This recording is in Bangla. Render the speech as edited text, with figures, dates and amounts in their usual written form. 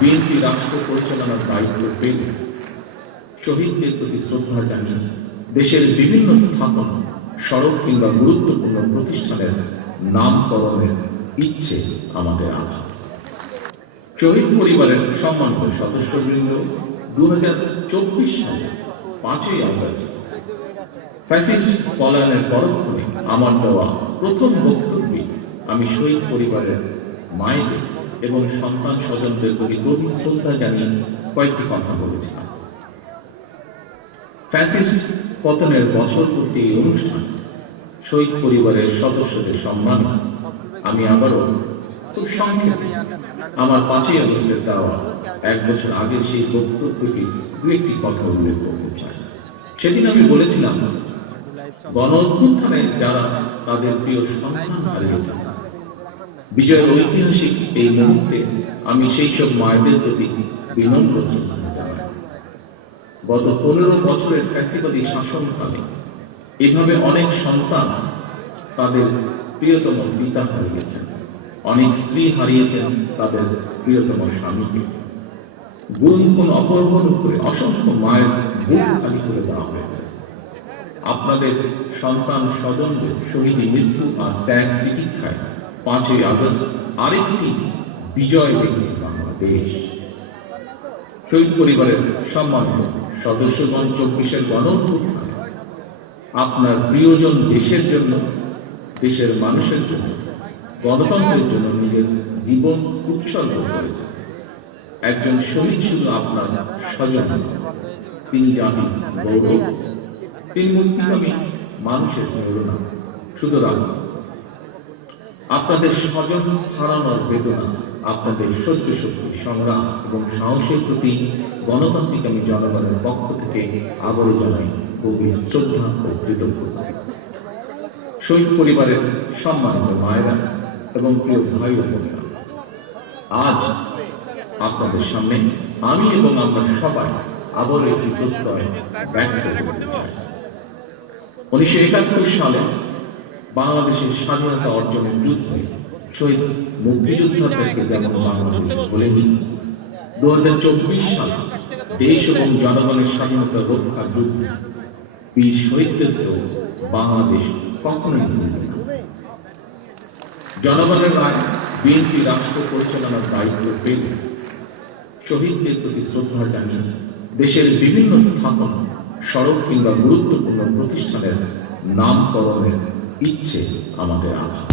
বিএনপি রাষ্ট্র পরিচালনার দায়িত্ব পেলে শহীদদের প্রতি শ্রদ্ধা জানিয়ে দেশের বিভিন্ন স্থাপনা, সড়ক কিংবা গুরুত্বপূর্ণ প্রতিষ্ঠানের নামকরণের ইচ্ছে আমাদের আছে। শহীদ পরিবারের সম্মানিত সদস্যবৃন্দ, 2024 সালে 5ই আগস্ট ফ্যাসিস্ট পলায়নের পরক্ষণে আমার দেওয়া প্রথম বক্তব্যে আমি শহীদ পরিবারের মায়েদের এবং সন্তান স্বজনদের প্রতি গভীর শ্রদ্ধা জানিয়ে কয়েকটি কথা বলেছিলাম। ফ্যাসিস্ট পতনের বছর পূর্তি এই অনুষ্ঠান শহীদ পরিবারের সদস্যদের সম্মান আমি আবারও খুব সংক্ষেপে আমার 5ই আগস্টের দেওয়া 1 বছর আগে সেই বক্তব্যটি দু একটি কথা উল্লেখ করতে চাই। সেদিন আমি বলেছিলাম, গণ অভ্যুত্থানে যারা তাদের প্রিয় সন্তান হারিয়েছে, বিজয়ের ঐতিহাসিক এই মুহূর্তে আমি সেই সব মায়েদের প্রতি বিনম্র শ্রদ্ধা জানাই। গত 15 বছরের ফ্যাসিবাদী শাসনকালে এভাবে অনেক সন্তান তাদের প্রিয়তম পিতা হারিয়েছেন, অনেক স্ত্রী হারিয়েছেন তাদের প্রিয়তম স্বামীকে। গুম খুন অপহরণ করে অসংখ্য মায়ের বুক খালি করে দেওয়া হয়েছে। আপনাদের সন্তান স্বজনদের শহীদী মৃত্যু আর ত্যাগ তিতিক্ষায় 5ই আগস্ট আরেকটি বিজয় দেখেছে বাংলাদেশ। শহীদ পরিবারের সম্মানিত সদস্যগণ, 24-এর গণ অভ্যুত্থানে আপনার প্রিয়জন দেশের জন্য, দেশের মানুষের জন্য, গণতন্ত্রের জন্য নিজের জীবন উৎসর্গ করেছে। একজন শহীদ শুধু আপনার স্বজন, তিনি জাতির গৌরব, তিনি মুক্তিকামী মানুষের প্রেরণা। সুতরাং আপনাদের স্বজন হারানোর বেদনা, আপনাদের সহ্য শক্তি, সংগ্রাম এবং সাহসের প্রতি গণতান্ত্রিক আমি জনগণের পক্ষ থেকে আবারও জানাই গভীর শ্রদ্ধা ও কৃতজ্ঞতা। শহীদ পরিবারের সম্মানিত মায়েরা এবং প্রিয় ভাই ও বোনেরা, আজ আপনাদের সামনে আমি এবং আমরা সবাই আবারও একটি প্রত্যয় ব্যক্ত করতে চাই। 1971 সালে বাংলাদেশের স্বাধীনতা অর্জনের যুদ্ধে শহীদ মুক্তিযোদ্ধাদেরকে যেমন বাংলাদেশ বলেনি, 2024 সালে দেশ এবং জনগণের স্বাধীনতা রক্ষার যুদ্ধে বীর শহীদদেরকেও বাংলাদেশ কখনোই ভুলবে না। জনগণের রায় বিএনপি রাষ্ট্র পরিচালনার দায়িত্ব পেলে শহীদদের প্রতি শ্রদ্ধা জানিয়ে দেশের বিভিন্ন স্থাপনা, সড়ক কিংবা গুরুত্বপূর্ণ প্রতিষ্ঠানের নামকরণের ইচ্ছে আমাদের আছে।